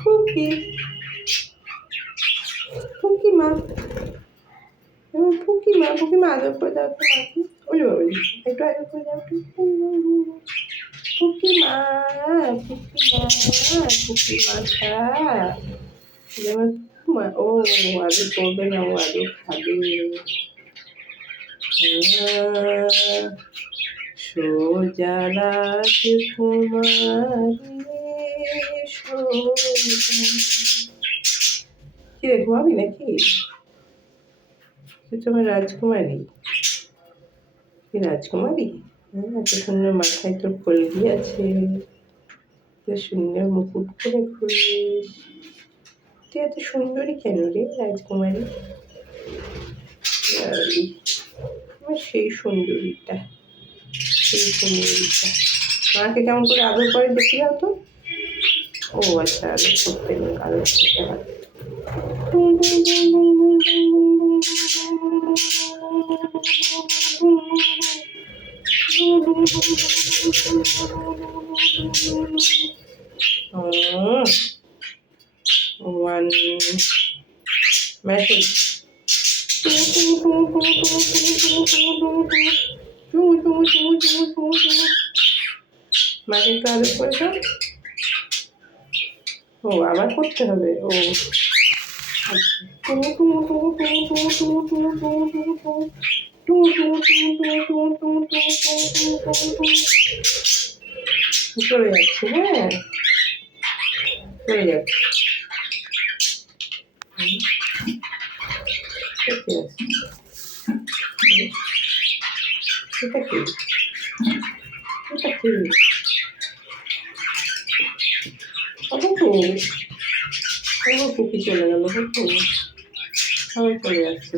ফুকি ফুকি মা, ফুকি মা, ফুকি মা আদর করে দাও তো মাকে। ওই ওই একটু আদর করে দাও একটু। ফুকি মা, ফুকি মা, ফুকি মাটা যেমন মা। ও আদর করবে না, ও আদর খাবে। সোজা রাজকুমারী কি রে, ঘুমাবি নাকি? তুই তোমার রাজকুমারী, তুই রাজকুমারী। হ্যাঁ, এত সুন্দর মাথায় তোর পল্লী আছে, এত সুন্দর মুকুট করে ঘুরিস। তুই এত সুন্দরী কেন রে রাজকুমারী? আমার সেই সুন্দরীটা, সেই সুন্দরীটা মাকে কেমন করে আদর করে দেখি দাও তো। ও আচ্ছা, আদর করতে নেই, আদর করতে হয়। One message. মাকে একটু আদর করে দাও। ও আবার করতে হবে। ও চলে যাচ্ছে। হ্যাঁ চলে যাচ্ছে। এটা কি, এটা কি? কুকি চলে গেল, আবার চলে যাচ্ছে।